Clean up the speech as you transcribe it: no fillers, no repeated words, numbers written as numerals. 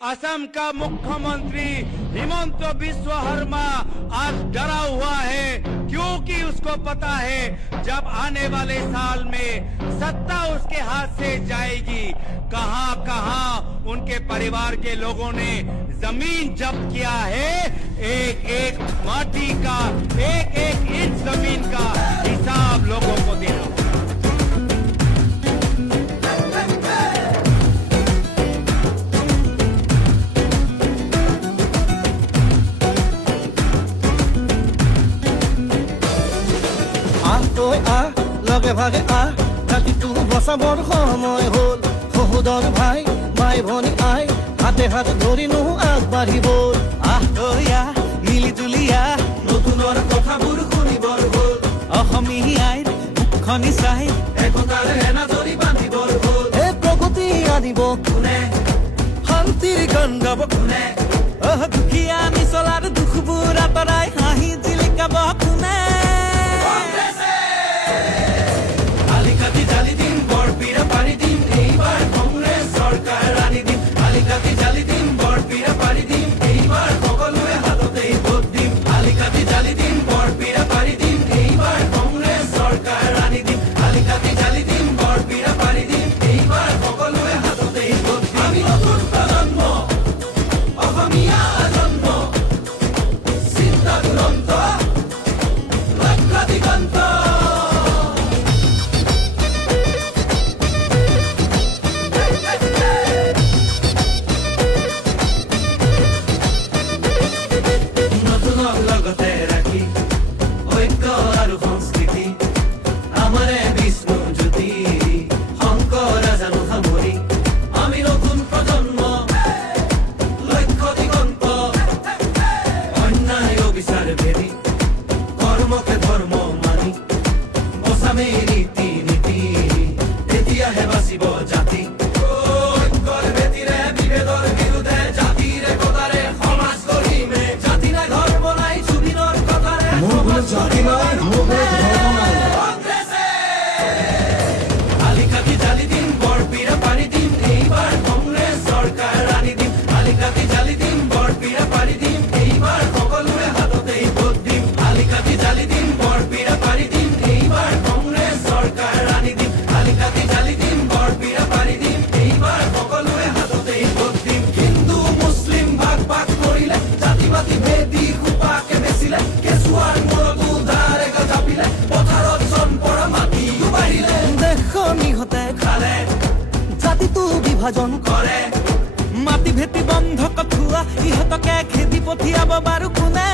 असम का मुख्यमंत्री हिमंत बिस्व शर्मा आज डरा हुआ है क्योंकि उसको पता है जब आने वाले साल में सत्ता उसके हाथ से जाएगी। कहां कहां उनके परिवार के लोगों ने जमीन जब्त किया है, एक एक माटी का, एक एक इंच जमीन का हिसाब लोगों को देना होगा। লগে ভাগে জাতিটো বচাবৰ সময় হল। সহোদৰ ভাই মাই ভনী আই হাতে হাত ধৰিনো আগবাঢ়িব। মিলি জুলি নতুনৰ কথাবোৰ শুনিবৰ হল। অসমীয়াই মুখনি চাই একতাৰ এনাজৰি বান্ধিবৰ হল। এই প্ৰগতি আনিব কোনে, শান্তিৰ গান গাব কোনে, দুখীয়া নিচলাৰ দুখবোৰ আঁতৰাই হাঁহি জিলিকাব কোনে। বিভাজন কৰে মাটি ভেটি বন্ধ কথুৱা ইহঁতকে খেদি পঠিয়াব বাৰু কোনে।